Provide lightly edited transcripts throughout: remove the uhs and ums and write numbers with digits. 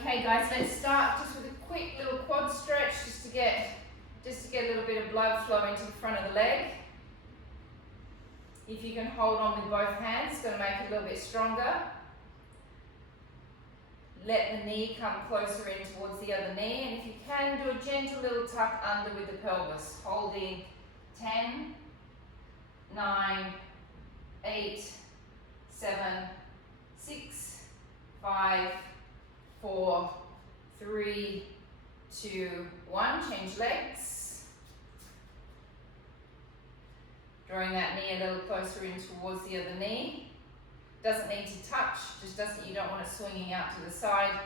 Okay guys, let's start just with a quick little quad stretch just to get a little bit of blood flow into the front of the leg. If you can hold on with both hands, it's going to make it a little bit stronger. Let the knee come closer in towards the other knee, and if you can, do a gentle little tuck under with the pelvis, holding 10, 9, 8, 7, 6, 5, 4, 3, 2, 1. Change legs. Drawing that knee a little closer in towards the other knee. Doesn't need to touch, you don't want it swinging out to the side.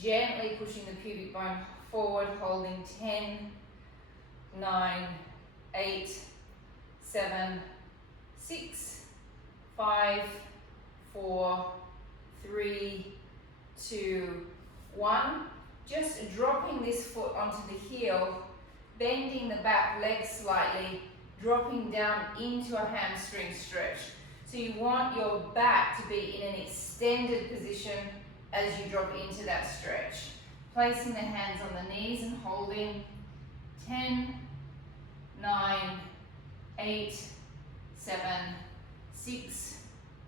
Gently pushing the pubic bone forward, holding 10, 9, 8, 7, 6, 5, 4, 3, 2, 1. Just dropping this foot onto the heel, bending the back leg slightly, dropping down into a hamstring stretch. So you want your back to be in an extended position as you drop into that stretch. Placing the hands on the knees and holding 10, 9, 8, 7, 6,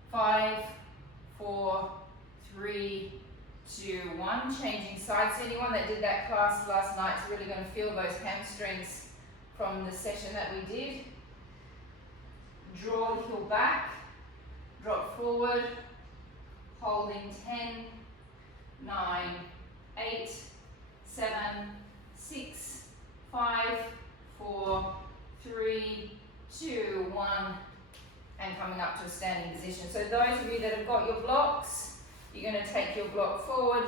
5, 4, 3, 2, 1. Changing sides. Anyone that did that class last night is really going to feel those hamstrings from the session that we did. Draw the heel back. Drop forward, holding 10, 9, 8, 7, 6, 5, 4, 3, 2, 1, and coming up to a standing position. So those of you that have got your blocks, you're going to take your block forward.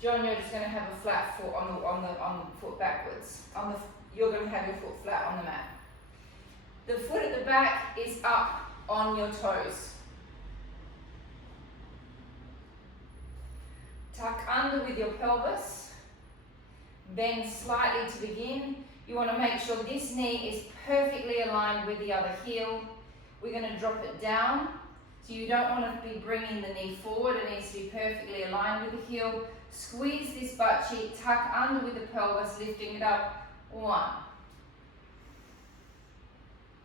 John, you're just going to have a flat foot on the foot backwards. You're going to have your foot flat on the mat. The foot at the back is up on your toes. Tuck under with your pelvis, bend slightly to begin. You want to make sure this knee is perfectly aligned with the other heel. We're going to drop it down, so you don't want to be bringing the knee forward. It needs to be perfectly aligned with the heel. Squeeze this butt cheek, tuck under with the pelvis, lifting it up, 1.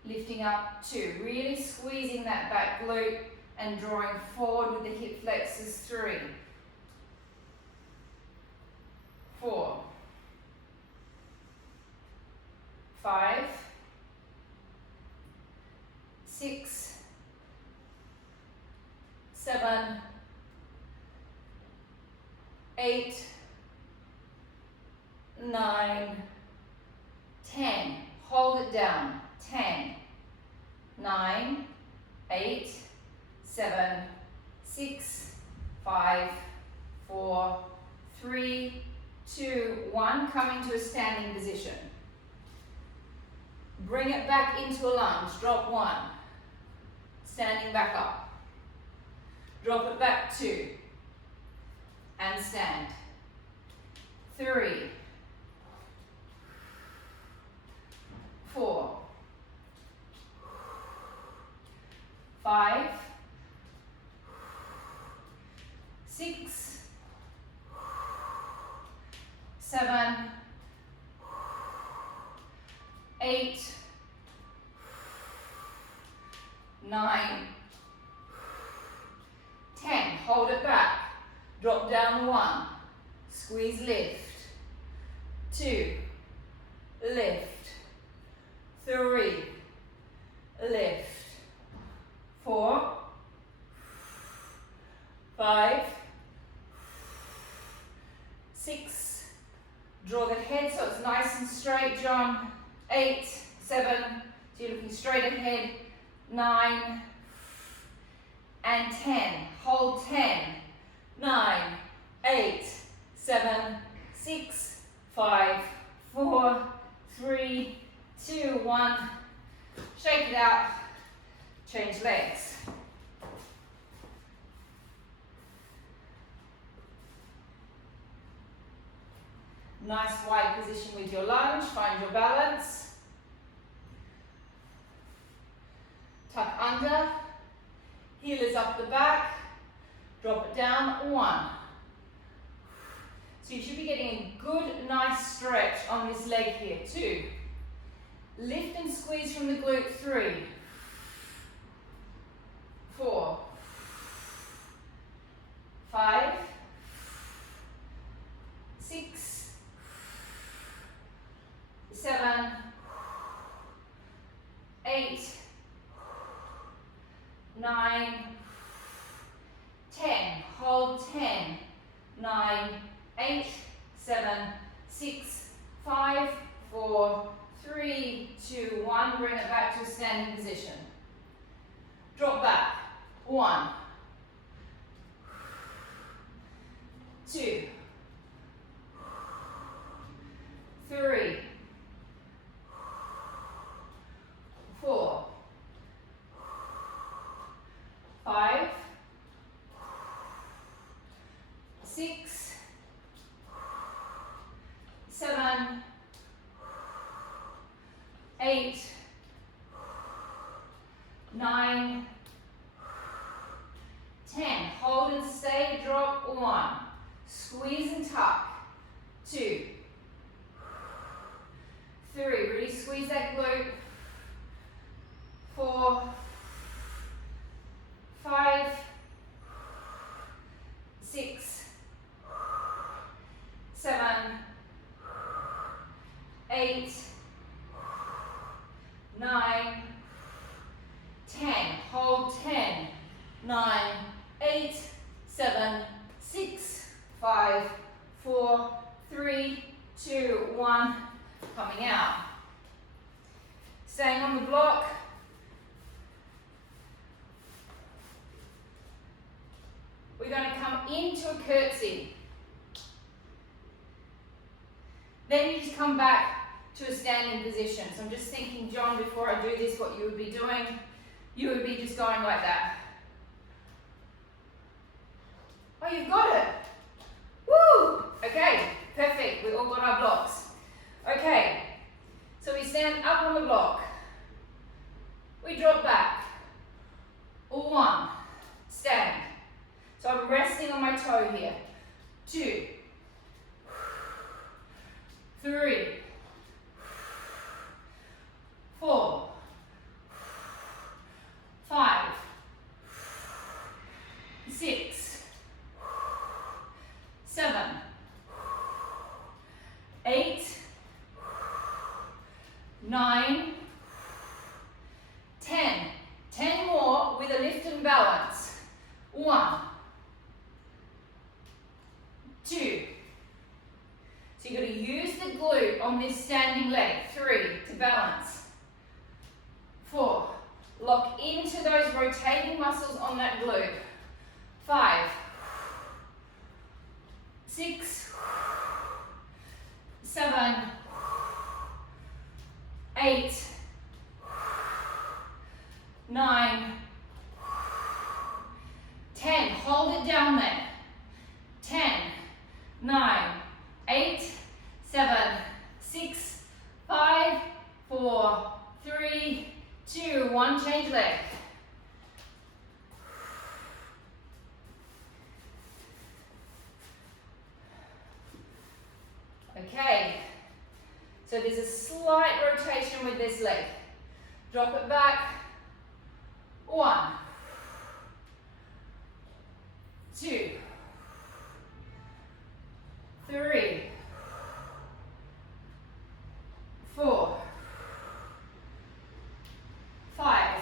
Lifting up, 2. Really squeezing that back glute and drawing forward with the hip flexors, 3. 4, 5, 6, 7, 8, 9, 10. Hold it down. 10, 9, 8, 7, 6, 5, 4, 3, 2, 1. Coming to a standing position. Bring it back into a lunge. Drop 1. Standing back up. Drop it back 2. And stand. 3, 4, 5, 6, 7, 8, 9, 10. Hold it back. Drop down 1. Squeeze, lift. 2, lift. 3, lift. 4, 5, 6. Draw the head so it's nice and straight, John. 8, 7, so you're looking straight ahead. 9, and 10. Hold 10, 9, 8, 7, 6, 5, 4, 3, 2, 1. Shake it out. Change legs. Nice wide position with your lunge. Find your balance. Tuck under. Heel is up the back. Drop it down. 1. So you should be getting a good, nice stretch on this leg here. 2. Lift and squeeze from the glute. 3. 4. 5. 6. 7. 8. 9. 10. Hold 10. 9. 8. 7. 6. 5. 4. 3, 2, 1. Bring it back to a standing position. Drop back. 1. 2. 3. 4. 5. 6. 7. 8. 9. 10. Hold and stay. Drop. 1. Squeeze and tuck. 2. 3. Really squeeze that glute. 4. 5. 6. 7. 8. 9. 10. Hold 10. 9. 8. 7. 6. 5. 4. 3. 2. 1. Coming out. Staying on the block. We're going to come into a curtsy. Then you just come back to a standing position. So I'm just thinking, John, before I do this, what you would be doing, you would be just going like that. Oh, you've got it. Woo! Okay, perfect. We all got our blocks. Okay, so we stand up on the block. We drop back. 1. Stand. So I'm resting on my toe here. 2. 3. 4. 5. 6. 7. 8. 9. 10. 10 more with a lift and balance. 1. 2. So you've got to use the glute on this standing leg. 3, to balance. 4, lock into those rotating muscles on that glute. 5, 6, 7, 8, 9, 10. Hold it down there. 10, 9, 8, 7, 6, 5, 4, 3, 2, 1. Change leg. Okay, so there's a slight rotation with this leg. Drop it back. 1, 2, 3, 4, 5,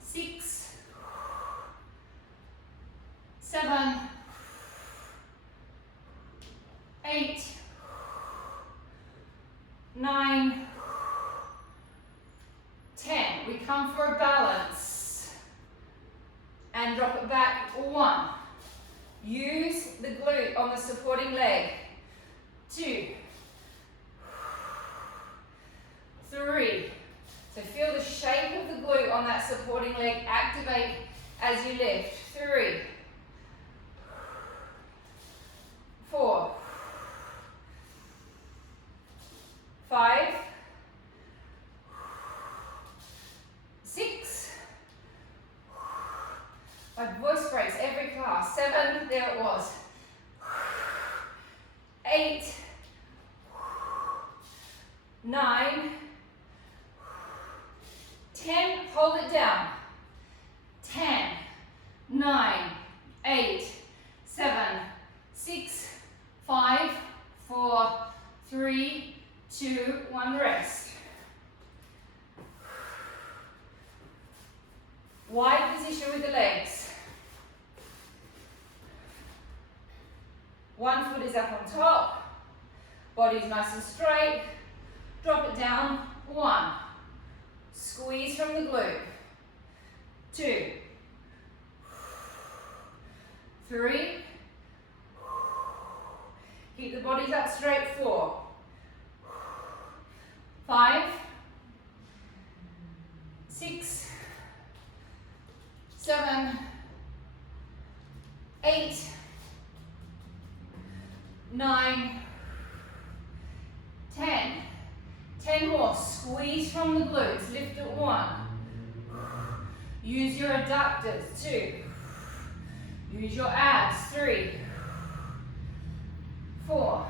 6, 7, 8, 9, 10. We come for a balance and drop it back. 1. Use the glute on the supporting leg. 2, 3. So feel the shape of the glute on that supporting leg activate as you lift. 3, 4, 5, 6. My voice breaks every class. 7, there it was. 10, 9, 8, 7, 6, 5, 4, 3, 2, 1, rest. Wide position with the legs. One foot is up on top, body's nice and straight. Drop it down, 1. Squeeze from the glute. 2, 3, keep the bodies up straight, 4, 5, 6, 7, 8, 9, 10. 10 more. Squeeze from the glutes. Lift at 1. Use your adductors. 2. Use your abs. 3, 4,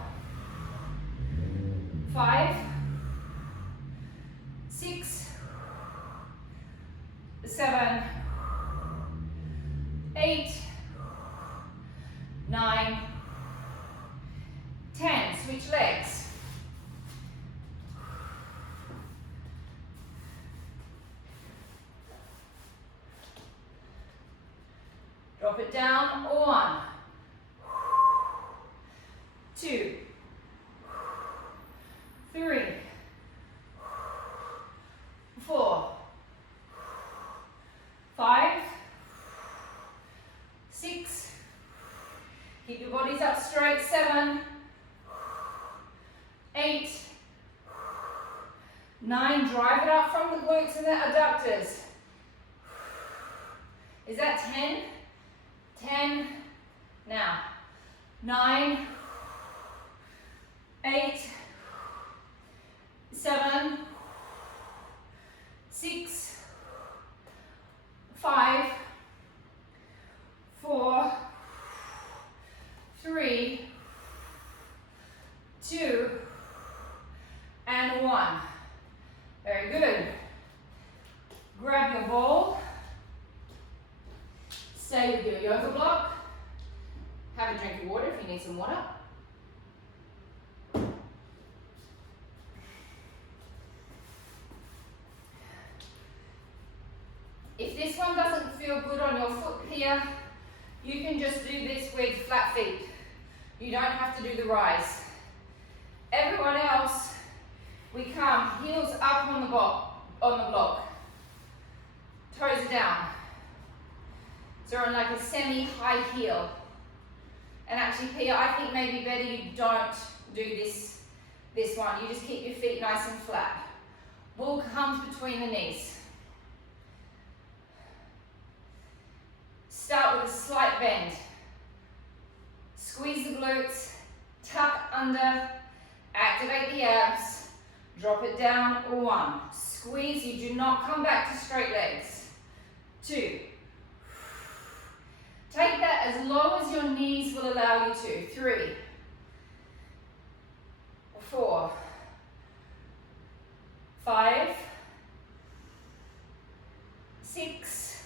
5, 6, 7, 8, 9, 10. Switch legs. Drop it down, 1, 2, 3, 4, 5, 6, keep your bodies up straight, 7, 8, 9, drive it up from the glutes and the adductors. Is that 10? 10, now, 9, 8, 7, 6, 5, 4, 3, 2, and 1. Very good. Grab your ball. Stay with your yoga block. Have a drink of water if you need some water. If this one doesn't feel good on your foot here, you can just do this with flat feet. You don't have to do the rise. Everyone else, we come heels up on the block. Toes down. So on like a semi-high heel. And actually here, I think maybe better you don't do this one. You just keep your feet nice and flat. Ball comes between the knees. Start with a slight bend. Squeeze the glutes, tuck under, activate the abs, drop it down, 1. Squeeze, you do not come back to straight legs. 2. Take that as low as your knees will allow you to. 3, 4, 5, 6,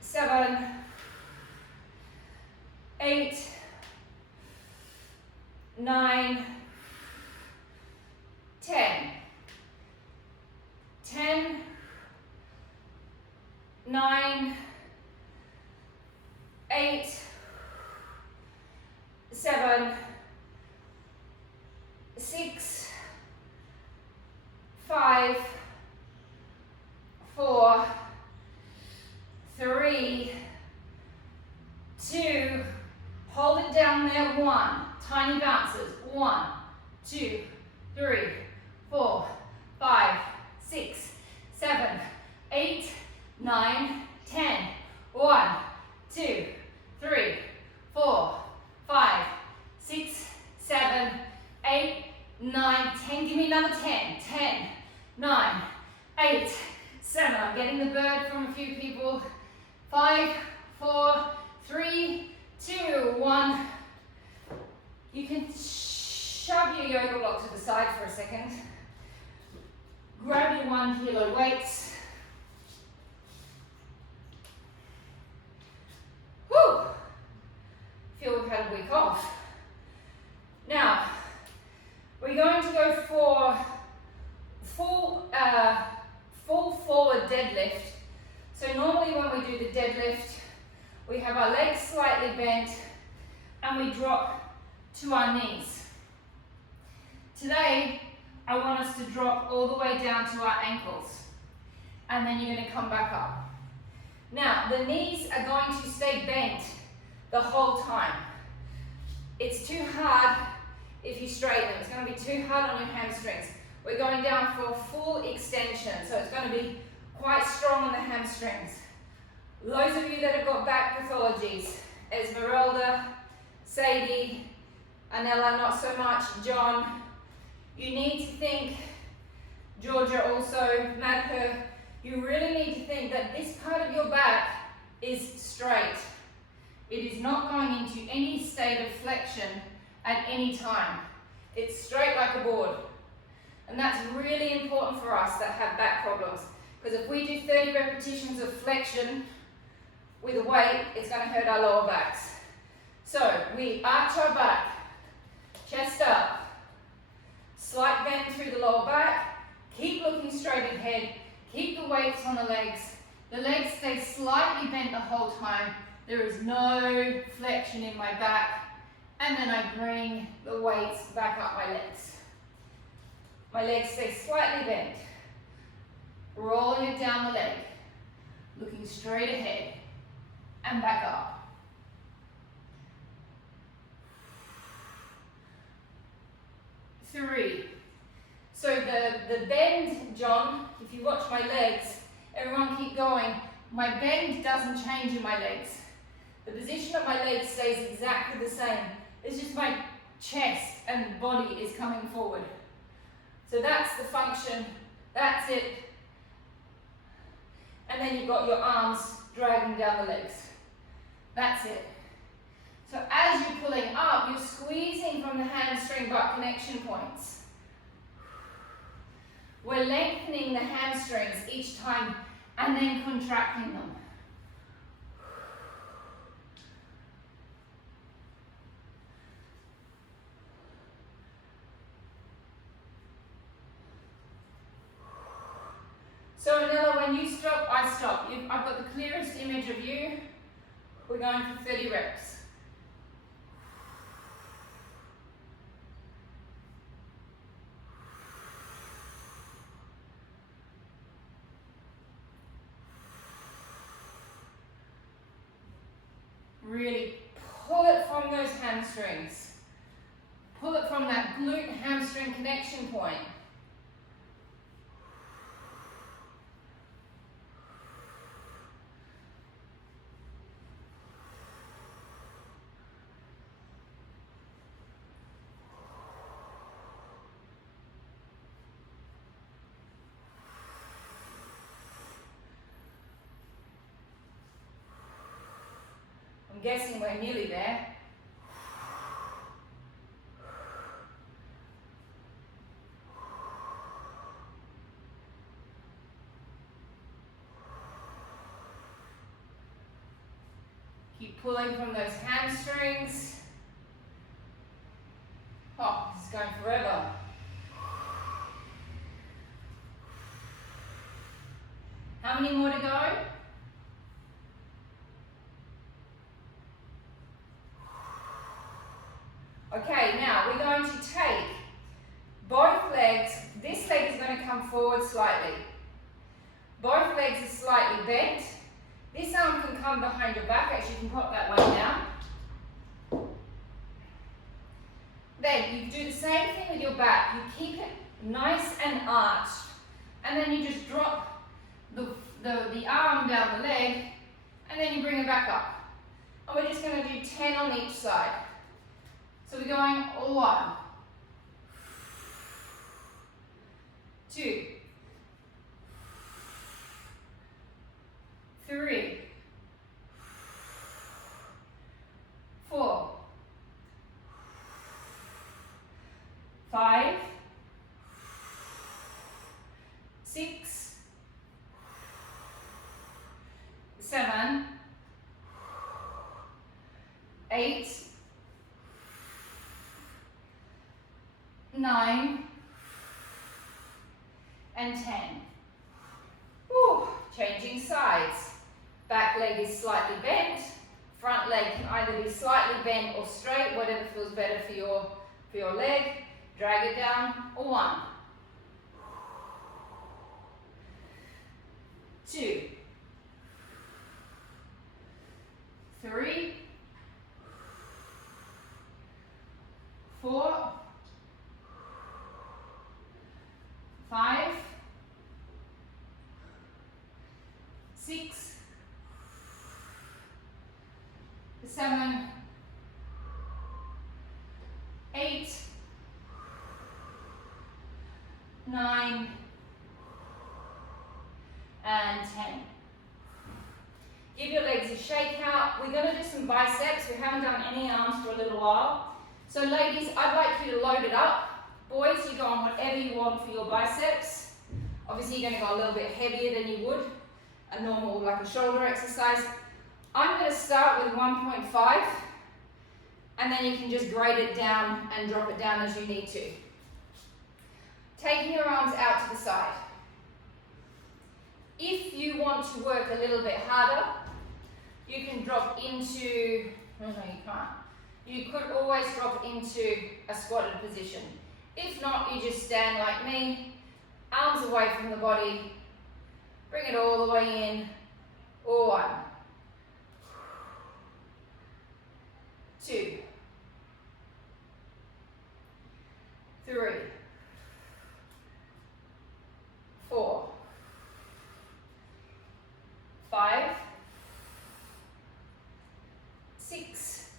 7, 8, 9, 10. 10, 9, 8, 7, 6, 5, 4, 3, 2, hold it down there, 1, tiny bounces, 1, 2, 3, 4, 5, 6, 7, 8, 9, 10, 1, 2, 3, 4, 5, 6, 7, 8, 9, 10, give me another 10, 10, 9, 8, 7, I'm getting the bird from a few people, 5, 4, 3, 2, 1, you can shove your yoga block to the side for a second, grab your 1 kilo weights, deadlift. So normally when we do the deadlift, we have our legs slightly bent and we drop to our knees. Today, I want us to drop all the way down to our ankles, and then you're going to come back up. Now, the knees are going to stay bent the whole time. It's too hard if you straighten them. It's going to be too hard on your hamstrings. We're going down for a full extension, so it's going to be quite strong on the hamstrings. Those of you that have got back pathologies, Esmeralda, Sadie, Anella not so much, John, you need to think, Georgia also, Madhu, you really need to think that this part of your back is straight. It is not going into any state of flexion at any time. It's straight like a board. And that's really important for us that have back problems. Because if we do 30 repetitions of flexion with a weight, it's going to hurt our lower backs. So we arch our back, chest up, slight bend through the lower back, keep looking straight ahead, keep the weights on the legs. The legs stay slightly bent the whole time. There is no flexion in my back. And then I bring the weights back up my legs. My legs stay slightly bent. Rolling it down the leg, looking straight ahead and back up. Three. So the bend, John, if you watch my legs, everyone keep going. My bend doesn't change in my legs. The position of my legs stays exactly the same. It's just my chest and body is coming forward. So that's the function. That's it. And then you've got your arms dragging down the legs. That's it. So as you're pulling up, you're squeezing from the hamstring butt connection points. We're lengthening the hamstrings each time and then contracting them. So Anella, when you stop, I stop. I've got the clearest image of you. We're going for 30 reps. Really pull it from those hamstrings. Pull it from that glute hamstring connection point. I'm guessing we're nearly there. Keep pulling from those hamstrings. Oh, this is going forever. How many more to go? Okay, now we're going to take both legs. This leg is going to come forward slightly. Both legs are slightly bent. This arm can come behind your back. Actually, you can pop that one down. Then you do the same thing with your back. You keep it nice and arched. And then you just drop the arm down the leg. And then you bring it back up. And we're just going to do 10 on each side. So we're going 1, 2, 3, 4, 5, 6, 7, 8, 9 and 10. Woo. Change sides. Back leg is slightly bent. Front leg can either be slightly bent or straight, whatever feels better for your leg. Drag it down. 1, 2, 3, 4, 5, 6, 7, 8, 9, and 10. Give your legs a shake out. We're going to do some biceps. We haven't done any arms for a little while. So ladies, I'd like you to load it up. Boys, you go on whatever you want for your biceps. Obviously, you're going to go a little bit heavier than you would a normal, like a shoulder exercise. I'm going to start with 1.5, and then you can just grade it down and drop it down as you need to. Taking your arms out to the side. If you want to work a little bit harder, you can drop into, oh no, you can't. You could always drop into a squatted position. If not, you just stand like me, arms away from the body, bring it all the way in. 1, 2, 3, 4, 5, 6,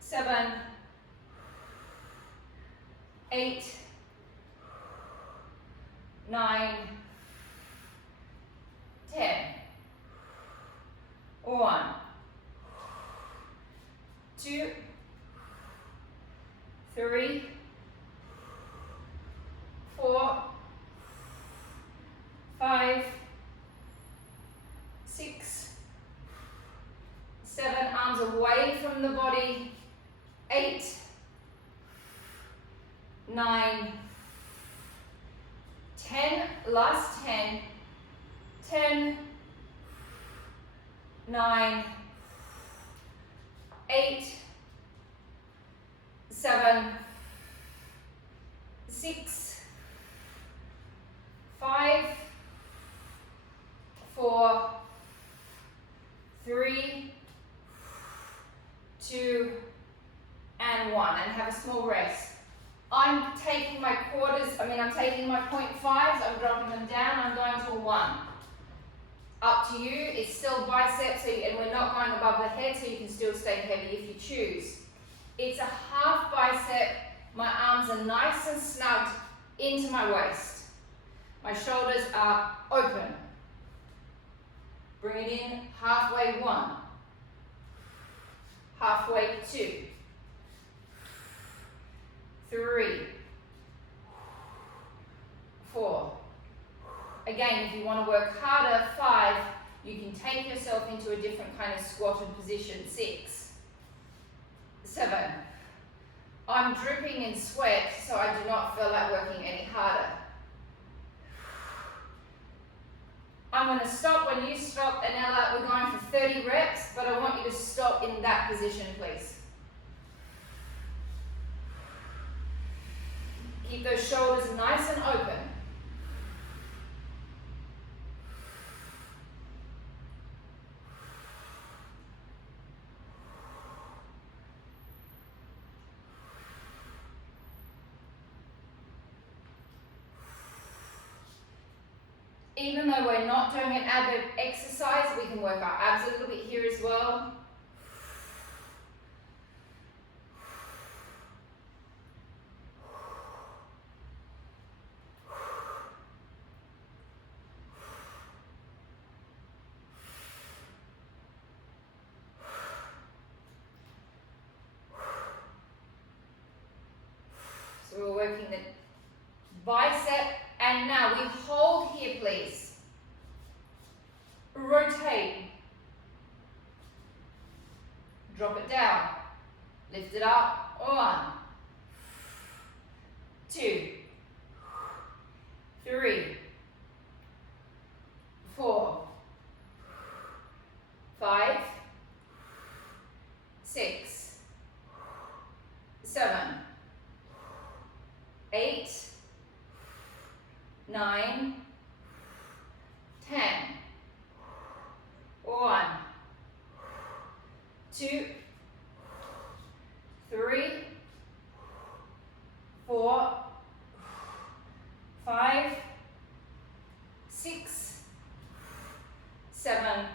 7, 8, 9, 10. 1, 2, 3, 4, 5, 6, 7, arms away from the body. 8, 9, 10, last 10, 10, 9, 8, 7, 6, 5, 4, 3, 2, and 1, and have a small rest. I'm taking my I'm taking my 0.5s, I'm dropping them down, I'm going to a 1. Up to you, it's still biceps, and we're not going above the head, so you can still stay heavy if you choose. It's a half bicep, my arms are nice and snugged into my waist. My shoulders are open. Bring it in, halfway 1, halfway 2, 3, 4. Again, if you want to work harder, 5, you can take yourself into a different kind of squatted position. 6, 7. I'm dripping in sweat, so I do not feel like working any harder. I'm going to stop when you stop, Anella. We're going for 30 reps, but I want you to stop in that position, please. Keep those shoulders nice and open. Even though we're not doing an ab exercise, we can work our abs a little bit here as well. So we're working the bicep, and now we hold here, please. Rotate. Drop it down. Lift it up. 1, 2, 3, 4, 5, 6, 7, 8, 9, 10. 1, 2, 3, 4, 5, 6, 7,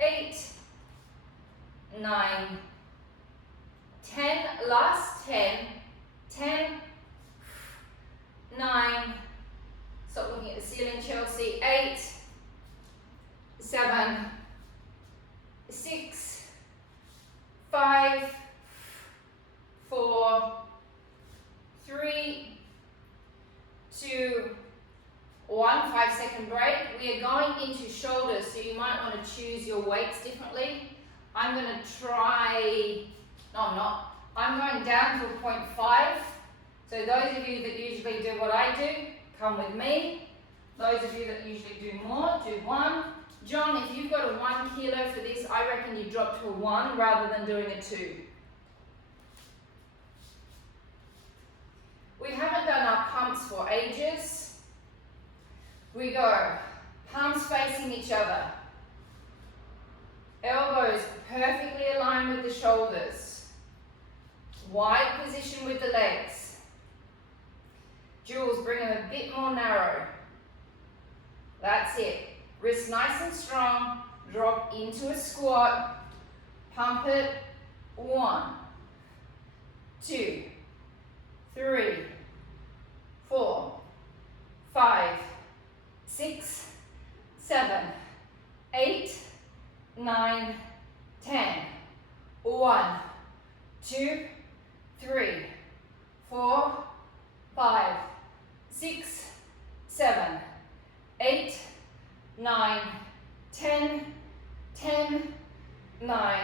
8, 9, 10. Last 10, 10, 9. Stop looking at the ceiling, Chelsea. 8, 7, 6, 5, 4, 3, 2, 1. 5-second break. We are going into shoulders, so you might want to choose your weights differently. I'm going to try, no I'm not, I'm going down to a 0.5. So those of you that usually do what I do, come with me. Those of you that usually do more, do 1. John, if you've got a 1 kilo for this, I reckon you drop to a 1 rather than doing a 2. We haven't done our pumps for ages. We go palms facing each other. Elbows perfectly aligned with the shoulders. Wide position with the legs. Jules, bring them a bit more narrow. That's it. Wrists nice and strong. Drop into a squat. Pump it. 1, 2, 3, 4, 5, 6, 7, 8, 9, 10. 1, 2, 3, 4, 5, 6, 7, 8, 9, 10, 10, 9,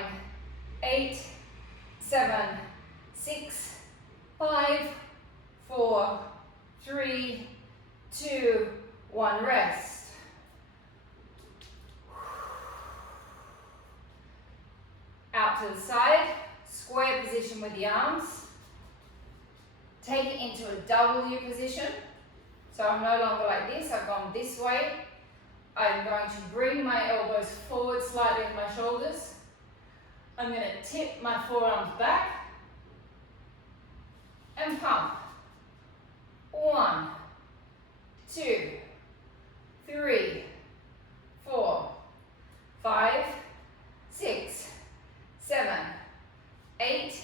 8, 7, 6, 5, 4, 3, 2, 1. Rest. Out to the side, square position with the arms. Take it into a W position. So I'm no longer like this, I've gone this way. I'm going to bring my elbows forward slightly with my shoulders. I'm going to tip my forearms back and pump. 1, 2, 3, 4, 5, 6, 7, 8,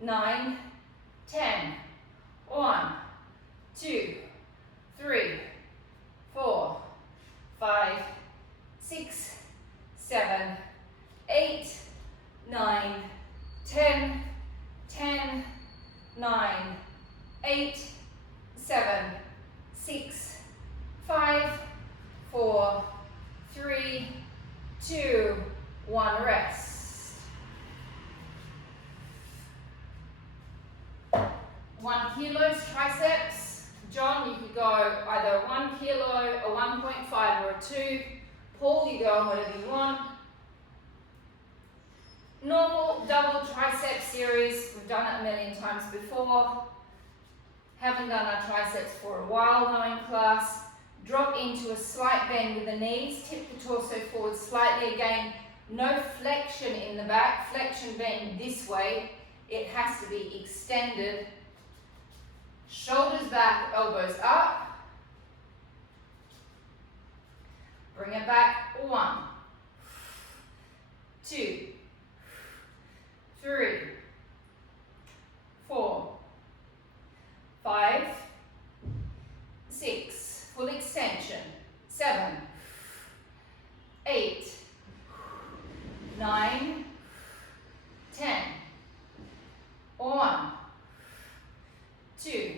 9, 10. 1, 2, 3, 4, 5, 6, 7, 8, 9, 10, 10, 9, 8, 7, 6, 5, 4, 3, 2, 1. Rest. 1 kilo triceps. John, you could go either 1 kilo, a 1.5 or a 2. Paul, you go whatever you want. Normal double tricep series. We've done it a million times before. Haven't done our triceps for a while though in class. Drop into a slight bend with the knees. Tip the torso forward slightly again. No flexion in the back. Flexion bend this way. It has to be extended. Shoulders back, elbows up. Bring it back. 1, 2, 3, 4, 5, 6. Full extension. 7, 8, 9, 10. 1, 2,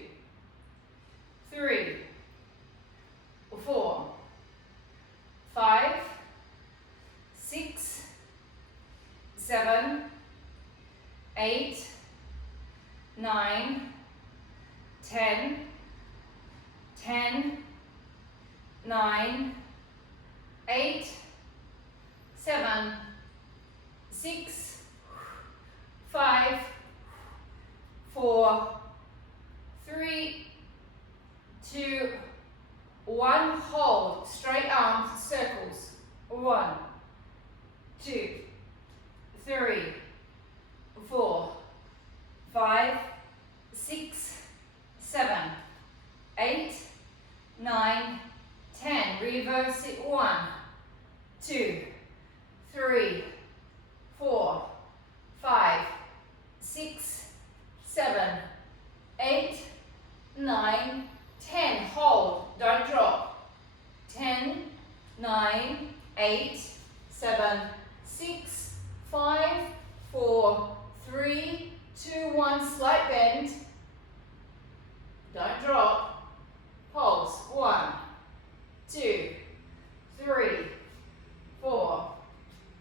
3, 4, 5, 6, 9, 8, 7, 6, 5, 4, 3, 2, 1. Hold. Straight arms, circles. 1, 2, 3, 4, 5, 6, 7, 8, 9, 10. Reverse it. 1, 2, 3, 4, 5, 6, 7, 8, 9, 10. Hold. Don't drop. 10, 9, 8, 7, 6, 5, 4, 3, 2, 1. Slight bend. Don't drop. Pulse. 1, 2, 3, 4,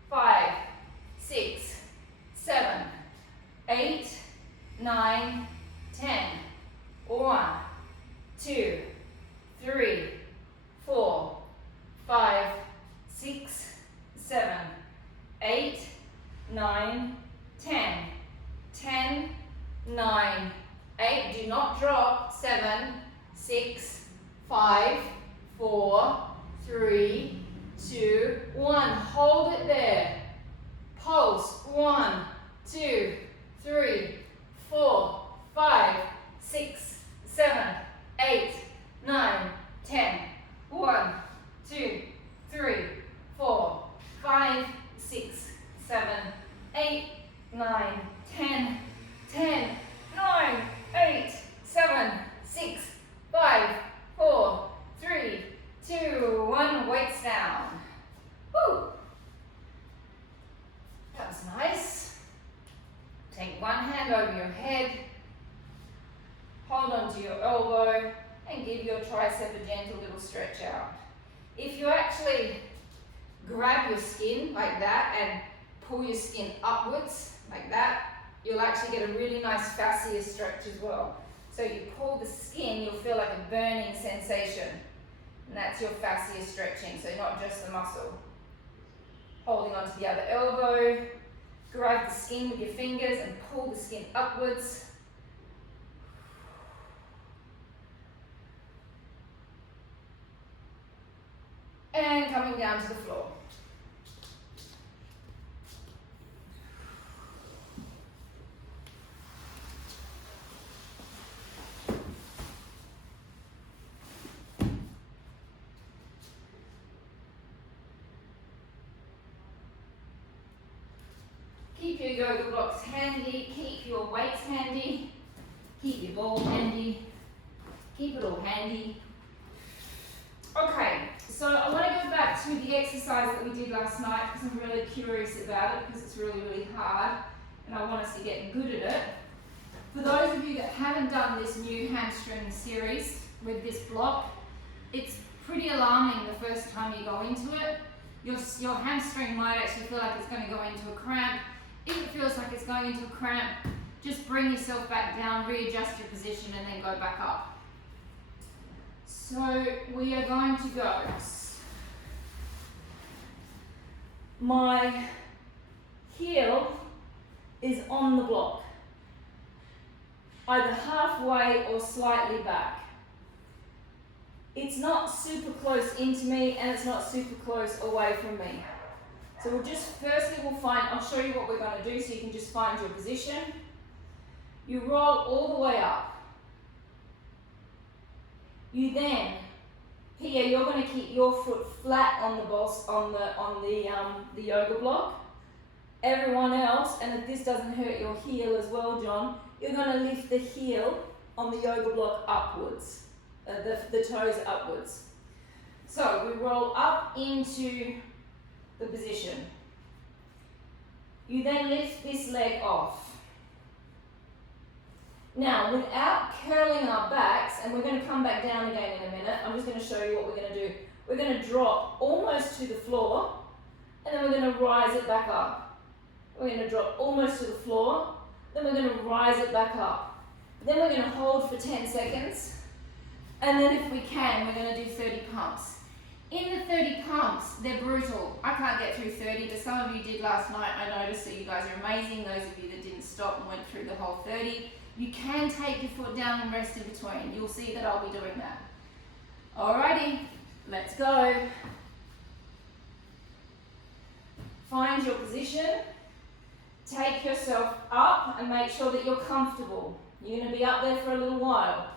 5, 6, 7, 8, 9, 10. 1, 2, 3, 4, 5, 6, 7, 8, 9, 10. 10, 9, 8. Do not drop. 7, 6, 5, 4, 3, 2, 1. Hold it there. Pulse. 1, 2, 3, 4, 5, 6, 7, 8, 9, 10. 1, 2, 3, 4, 5, 6, 7, 8, 9, 10. 10, 9, 8, 7, 6, 5, 4, 3, 2, 1. Weights down. Woo! That was nice. Take one hand over your head. Hold onto your elbow and give your tricep a gentle little stretch out. If you actually grab your skin like that and pull your skin upwards like that, you'll actually get a really nice fascia stretch as well. So you pull the skin, you'll feel like a burning sensation. And that's your fascia stretching, so not just the muscle. Holding onto the other elbow, grab the skin with your fingers and pull the skin upwards. And coming down to the floor. Keep your yoga blocks handy, keep your weights handy, keep your ball handy, keep it all handy. Okay, so I want to go back to the exercise that we did last night because I'm really curious about it because it's really, really hard and I want us to get good at it. For those of you that haven't done this new hamstring series with this block, it's pretty alarming the first time you go into it. Your hamstring might actually feel like it's going to go into a cramp. If it feels like it's going into a cramp, just bring yourself back down, readjust your position and then go back up. So we are going to go. My heel is on the block, either halfway or slightly back. It's not super close into me and it's not super close away from me. So we'll just, firstly I'll show you what we're going to do so you can just find your position. You roll all the way up. You then, here you're going to keep your foot flat on the yoga block. Everyone else, and if this doesn't hurt your heel as well, John, you're going to lift the heel on the yoga block upwards, the toes upwards. So we roll up into the position. You then lift this leg off. Now, without curling our backs, and we're going to come back down again in a minute, I'm just going to show you what we're going to do. We're going to drop almost to the floor, and then we're going to rise it back up. We're going to drop almost to the floor, then we're going to rise it back up. Then we're going to hold for 10 seconds, and then if we can, we're going to do 30 pumps. In pumps, they're brutal. I can't get through 30, but some of you did last night. I noticed that you guys are amazing. Those of you that didn't stop and went through the whole 30. You can take your foot down and rest in between. You'll see that I'll be doing that. Alrighty, let's go. Find your position. Take yourself up and make sure that you're comfortable. You're going to be up there for a little while.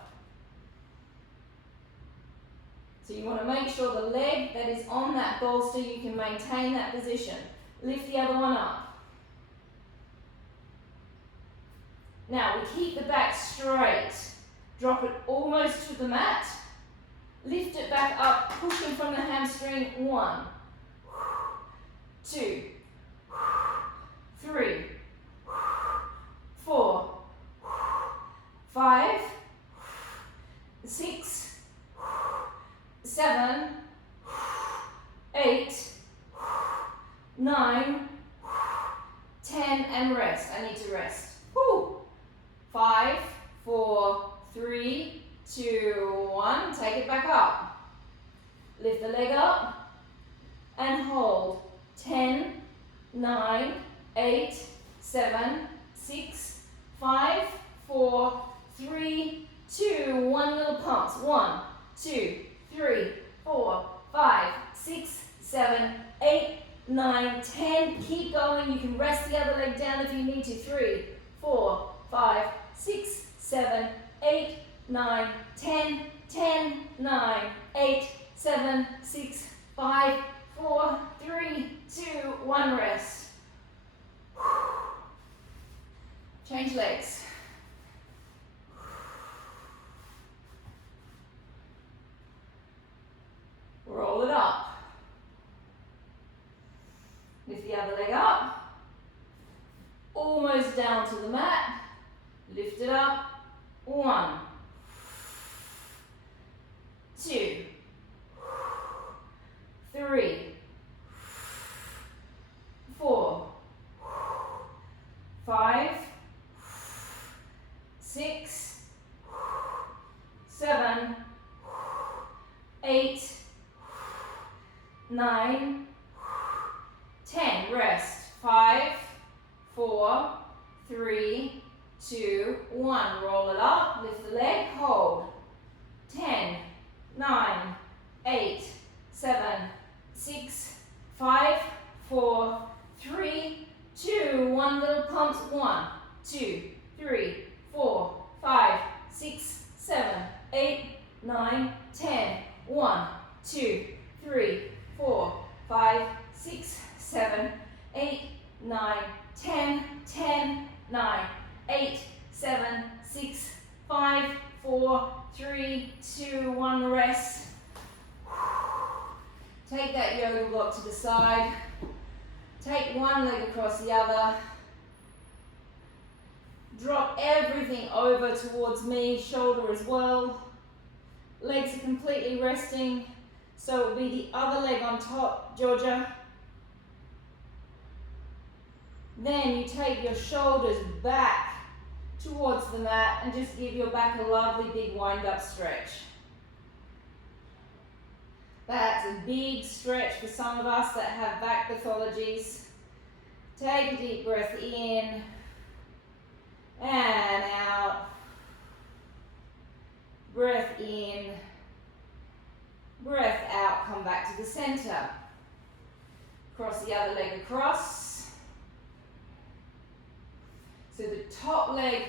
So you want to make sure the leg that is on that bolster, you can maintain that position. Lift the other one up. Now we keep the back straight. Drop it almost to the mat. Lift it back up, pushing from the hamstring. 1, 2, 3, 4, 5, 6, 7, 8, 9, 10, and rest. I need to rest. Woo. 5, 4, 3, 2, 1. Take it back up. Lift the leg up and hold. 10, 9, 8, 7, 6, 5, 4, 3, 2, 1. Little pumps. 1, 2, 3, 4, 5, 6, 7, 8, 9, 10. Keep going. You can rest the other leg down if you need to. 3, 4, 5, 6, 7, 8, 9, 10, 10, 9, 8, 7, 6, 5, 4, 3, 2, 1. Rest. Change legs. Roll it up. Lift the other leg up. Almost down to the mat. Lift it up. 1, 2, 3, 4, 5, 6, 7, 8, 9, 10. Rest. 5, 4, 3, 2, 1. Roll it up. Lift the leg. Hold. 10, 9, 8, 7, 6, 5, 4, 3, 2, 1. Little pumps. 1, 2, 3, 4, 5, 6, 7, 8, 9, 10. 1, 2, 3, 4, 5, 6, 7, 8, 9, 10. 10, 9, 8, 7, 6, 5, 4, 3, 2, 1. Rest. Take that yoga block to the side. Take one leg across the other. Drop everything over towards me, shoulder as well. Legs are completely resting, so it will be the other leg on top, Georgia. Then you take your shoulders back towards the mat and just give your back a lovely big wind-up stretch. That's a big stretch for some of us that have back pathologies. Take a deep breath in and out. Breath in, breath out, come back to the center. Cross the other leg across. So the top leg,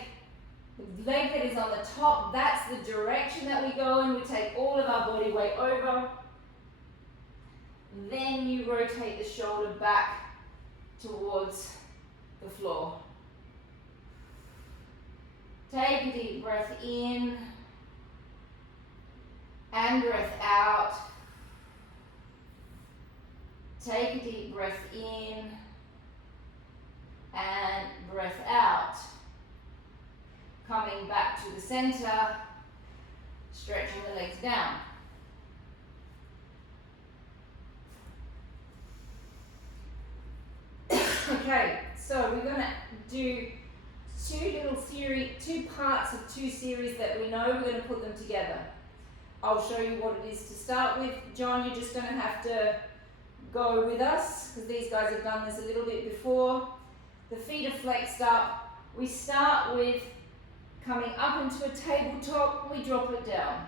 the leg that is on the top, that's the direction that we go in. We take all of our body weight over. Then you rotate the shoulder back towards the floor. Take a deep breath in and breath out. Take a deep breath in and breath out. Coming back to the center, stretching the legs down. Okay, so we're going to do two parts of two series that we know. We're going to put them together. I'll show you what it is to start with. John, you're just going to have to go with us, because these guys have done this a little bit before. The feet are flexed up. We start with coming up into a tabletop, we drop it down.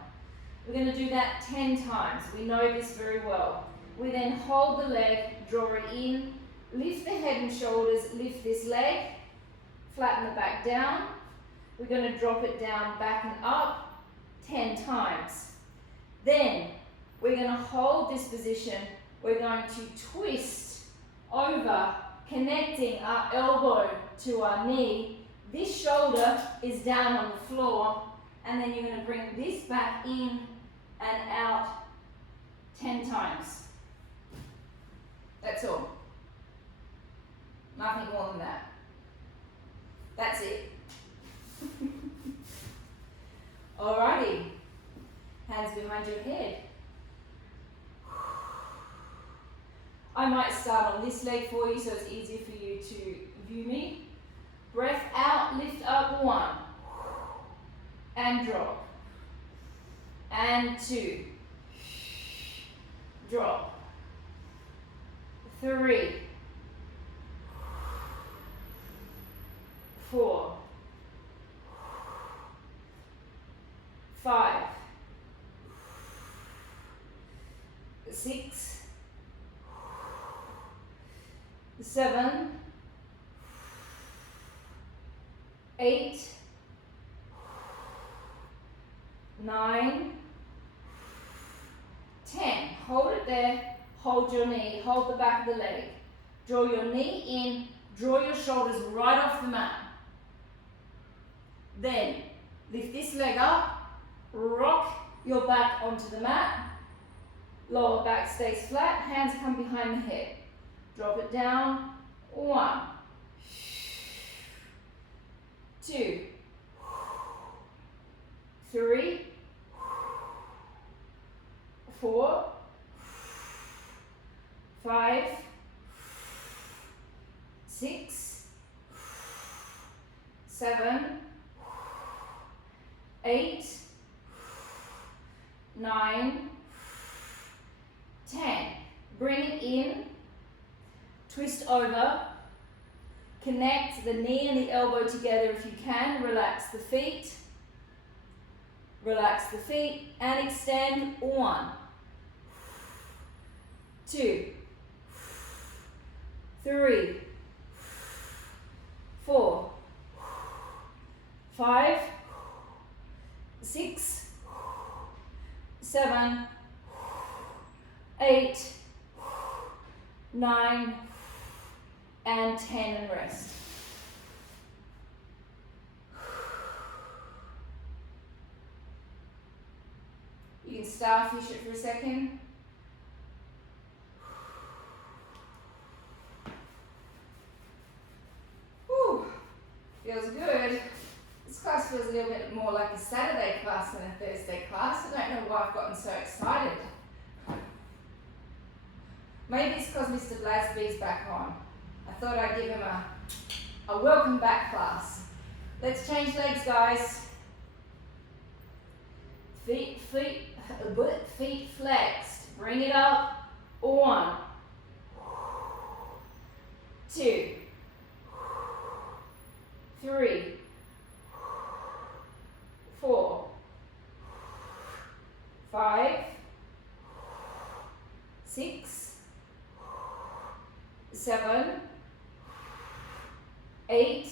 We're going to do that 10 times. We know this very well. We then hold the leg, draw it in, lift the head and shoulders, lift this leg, flatten the back down. We're going to drop it down, back and up 10 times. Then we're going to hold this position. We're going to twist over, connecting our elbow to our knee. This shoulder is down on the floor, and then you're going to bring this back in and out 10 times. That's all. Nothing more than that. That's it. Alrighty. Hands behind your head. I might start on this leg for you so it's easier for you to view me. Breath out, lift up, 1. And drop. And 2. Drop. 3. 4. 5. 6. 7. 8. 9. 10. Hold it there. Hold your knee. Hold the back of the leg. Draw your knee in. Draw your shoulders right off the mat. Then lift this leg up. Rock your back onto the mat. Lower back stays flat. Hands come behind the head. Drop it down. 1. 2. 3. 4. 5. 6. 7. 8. 9. 10. Bring it in. Twist over. Connect the knee and the elbow together if you can. Relax the feet. Relax the feet and extend. 1. 2. 3. 4. 5. 6. 7. 8. 9. And 10 and rest. You can starfish it for a second. Whew, feels good. This class feels a little bit more like a Saturday class than a Thursday class. I don't know why I've gotten so excited. Maybe it's because Mr. Blasby's back on. I thought I'd give him a welcome back class. Let's change legs, guys. Feet flexed. Bring it up. 1. 2. 3. 4. 5. 6. 7. 8.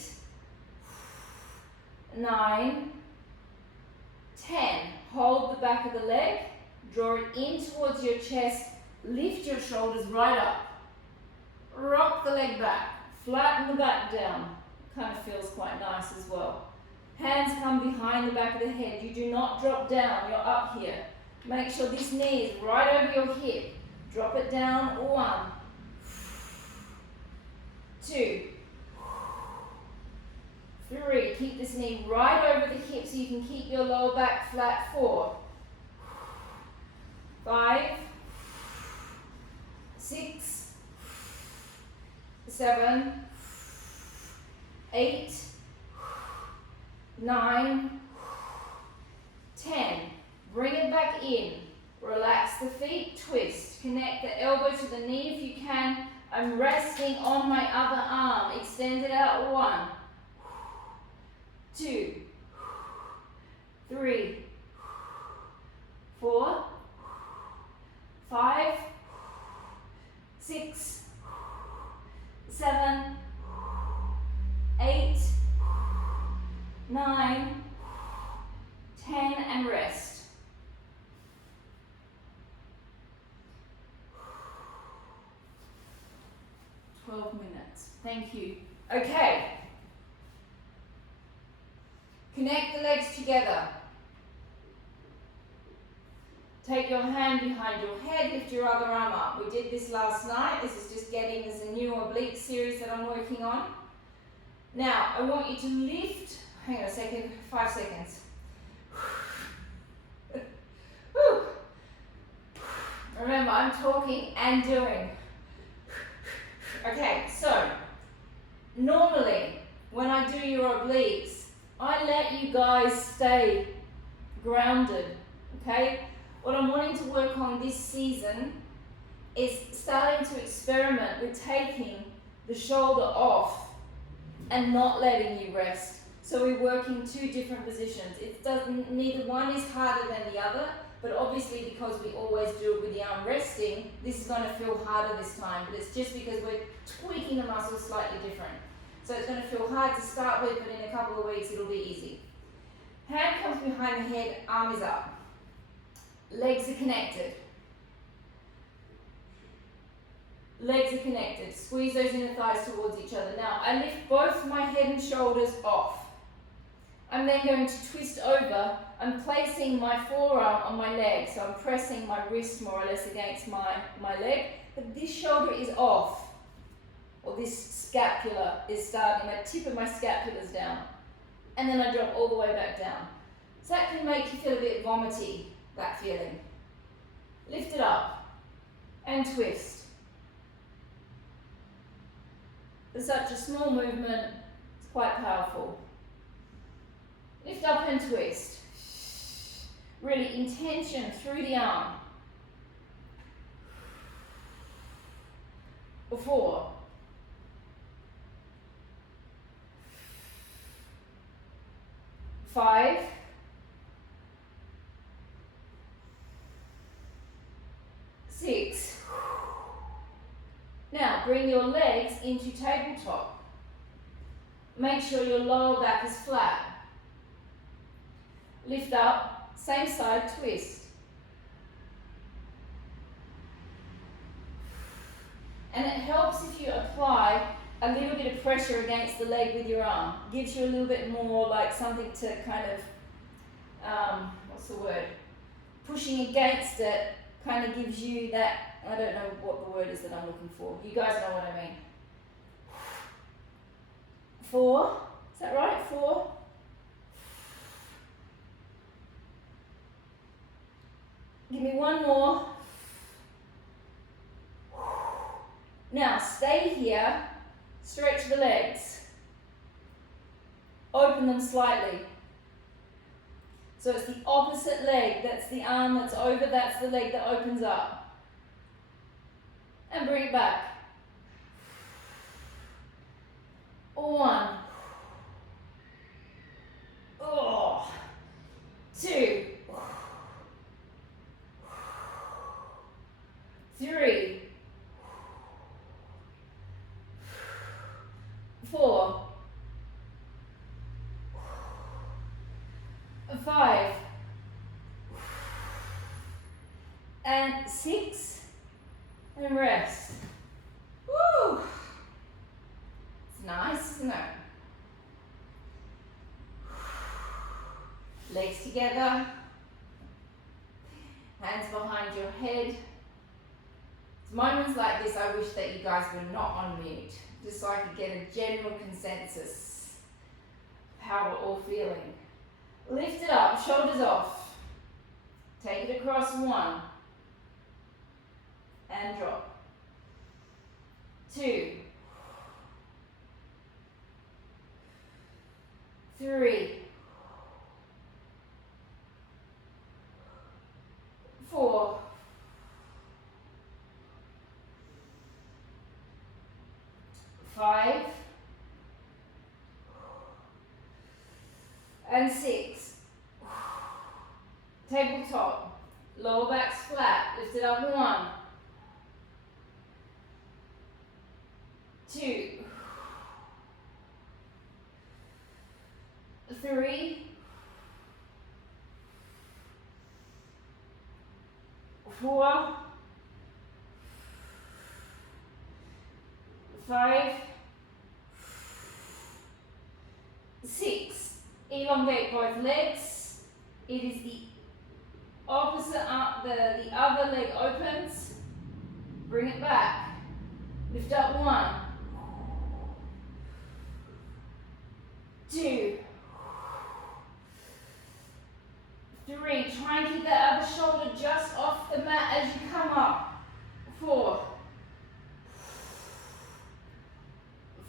9. 10. Hold the back of the leg. Draw it in towards your chest. Lift your shoulders right up. Rock the leg back. Flatten the back down. Kind of feels quite nice as well. Hands come behind the back of the head. You do not drop down. You're up here. Make sure this knee is right over your hip. Drop it down. 1. 2. 3. Keep this knee right over the hip so you can keep your lower back flat. 4. 5. 6. 7. 8. 9. 10. Bring it back in. Relax the feet, twist. Connect the elbow to the knee if you can. I'm resting on my other arm. Extend it out. 1, 2, 3, 4, 5, 6, 7, 8, 9, 10, and rest. 12 minutes. Thank you. Okay. Connect the legs together. Take your hand behind your head, lift your other arm up. We did this last night. This is just getting, this is a new oblique series that I'm working on. Now, I want you to lift, hang on a second, 5 seconds. Remember, I'm talking and doing. Okay, so, normally, when I do your obliques, I let you guys stay grounded, okay? What I'm wanting to work on this season is starting to experiment with taking the shoulder off and not letting you rest. So we work in 2 different positions. Neither one is harder than the other, but obviously because we always do it with the arm resting, this is going to feel harder this time, but it's just because we're tweaking the muscle slightly different. So it's going to feel hard to start with, but in a couple of weeks it'll be easy. Hand comes behind the head, arm is up. Legs are connected. Legs are connected. Squeeze those inner thighs towards each other. Now, I lift both my head and shoulders off. I'm then going to twist over. I'm placing my forearm on my leg, so I'm pressing my wrist more or less against my leg, but this shoulder is off, or this scapula is starting, my tip of my scapula is down, and then I drop all the way back down. So that can make you feel a bit vomity, that feeling. Lift it up and twist. For such a small movement, it's quite powerful. Lift up and twist. Really intention through the arm. 4, 5, 6. Now bring your legs into tabletop. Make sure your lower back is flat. Lift up, same side, twist. And it helps if you apply a little bit of pressure against the leg with your arm. Gives you a little bit more like something to kind of, what's the word? Pushing against it kind of gives you that, I don't know what the word is that I'm looking for. You guys know what I mean. 4, is that right? 4. Give me one more. Now stay here, stretch the legs. Open them slightly. So it's the opposite leg, that's the arm that's over, that's the leg that opens up. And bring it back. 1. 2. 3. 4. 5. And 6. And rest. Woo! It's nice, isn't it? Legs together. Hands behind your head. It's moments like this I wish that you guys were not on mute, just so I could get a general consensus of how we're all feeling. Lift it up, shoulders off. Take it across 1. And drop. 2. 3. 4. 5 and 6. Tabletop, lower back's flat, lift it up. 1, 2, 3, 4, 5, 6. Elongate both legs. It is the opposite arm, the other leg opens. Bring it back. Lift up. 1, 2, 3. Try and keep that other shoulder just off the mat as you come up. 4,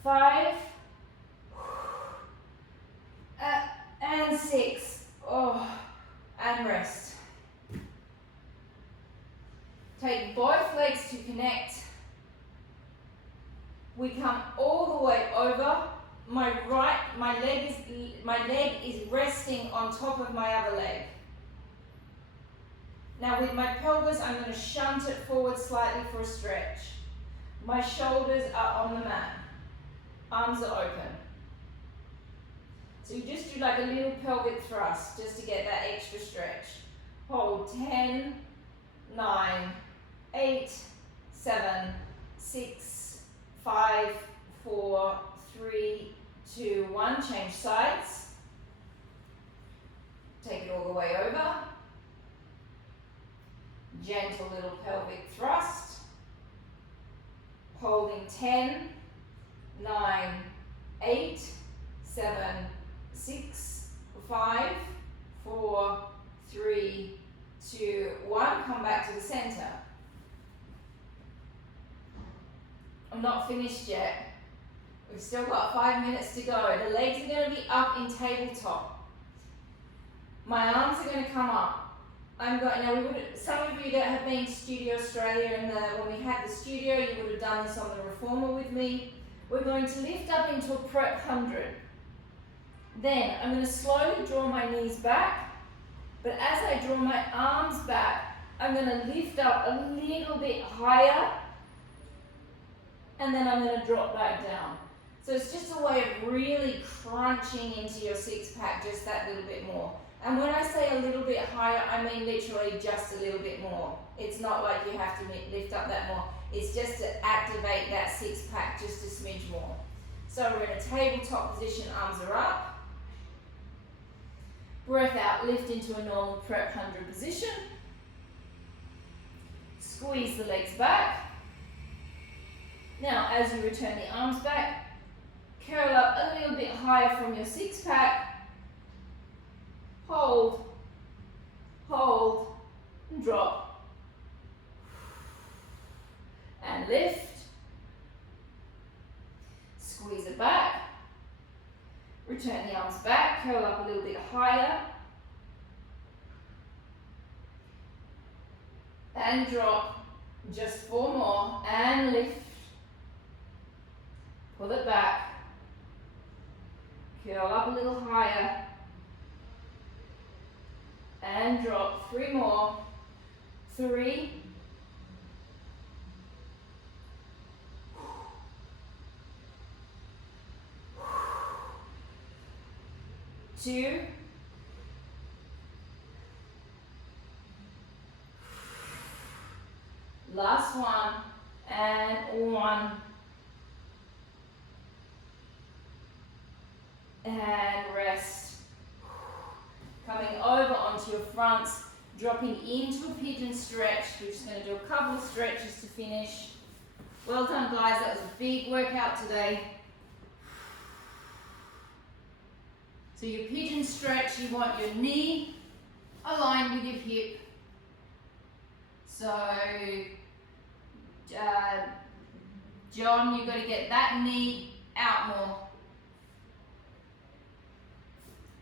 5, and 6. Oh, and rest. Take both legs to connect. We come all the way over. My leg is resting on top of my other leg. Now with my pelvis, I'm going to shunt it forward slightly for a stretch. My shoulders are on the mat. Arms are open. So you just do like a little pelvic thrust just to get that extra stretch. Hold 10, 9, 8, 7, 6, 5, 4, 3, 2, 1. Change sides. Take it all the way over. Gentle little pelvic thrust. Holding 10, 9, 8, 7, 6, 5, 4, 3, 2, 1. Come back to the center. I'm not finished yet. We've still got 5 minutes to go. The legs are going to be up in tabletop. My arms are going to come up. Some of you that have been to Studio Australia when we had the studio, you would have done this on the reformer with me. We're going to lift up into a prep 100. Then I'm going to slowly draw my knees back, but as I draw my arms back, I'm going to lift up a little bit higher, and then I'm going to drop back down. So it's just a way of really crunching into your six pack just that little bit more. And when I say a little bit higher, I mean literally just a little bit more. It's not like you have to lift up that more. It's just to activate that six pack just a smidge more. So we're in a tabletop position, arms are up. Breath out, lift into a normal prep 100 position. Squeeze the legs back. Now, as you return the arms back, curl up a little bit higher from your six pack. Hold, hold, and drop. And lift. Squeeze it back. Return the arms back, curl up a little bit higher. And drop. Just 4 more. And lift. Pull it back. Curl up a little higher. And drop. 3 more. 3. 2. Last one. And 1. And rest. Coming over onto your fronts, dropping into a pigeon stretch. We're just going to do a couple of stretches to finish. Well done, guys. That was a big workout today. So your pigeon stretch, you want your knee aligned with your hip. So, John, you've got to get that knee out more.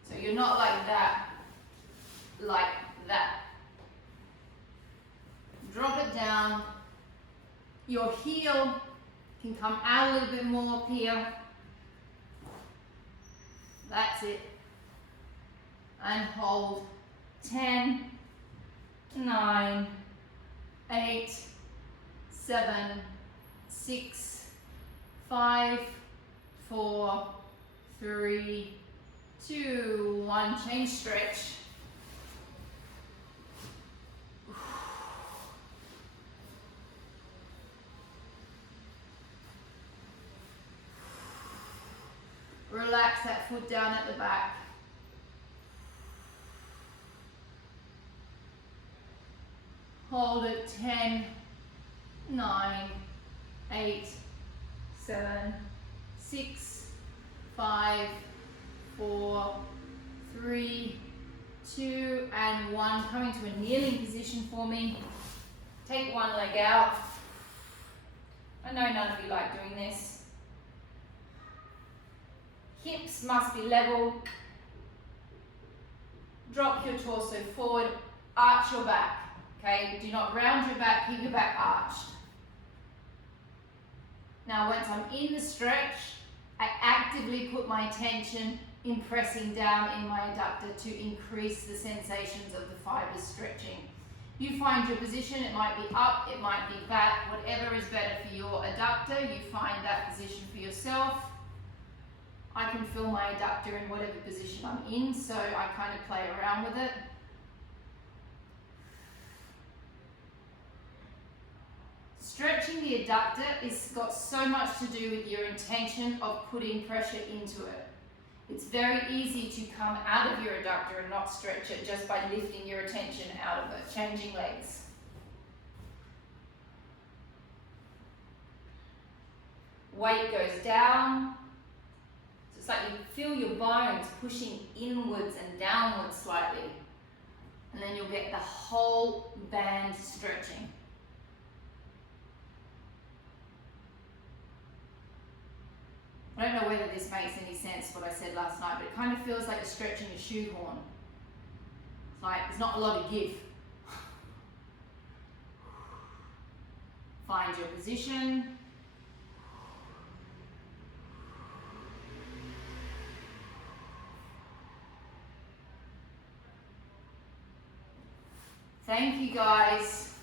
So you're not like that, like that. Drop it down. Your heel Can come out a little bit more up here. That's it. And hold. 10, 9, 8, 7, 6, 5, 4, 3, 2, 1. Change stretch. Relax that foot down at the back. Hold it. 10, 9, 8, 7, 6, 5, 4, 3, 2, and 1. Coming to a kneeling position for me. Take one leg out. I know none of you like doing this. Hips must be level. Drop your torso forward, arch your back. Okay, do not round your back, keep your back arched. Now once I'm in the stretch, I actively put my attention in pressing down in my adductor to increase the sensations of the fibers stretching. You find your position, it might be up, it might be back, whatever is better for your adductor, you find that position for yourself. I can feel my adductor in whatever position I'm in, so I kind of play around with it. Stretching the adductor has got so much to do with your intention of putting pressure into it. It's very easy to come out of your adductor and not stretch it just by lifting your attention out of it, changing legs. Weight goes down. It's like you feel your bones pushing inwards and downwards slightly. And then you'll get the whole band stretching. I don't know whether this makes any sense, what I said last night, but it kind of feels like you're stretching a shoehorn. It's like there's not a lot of give. Find your position. Thank you guys.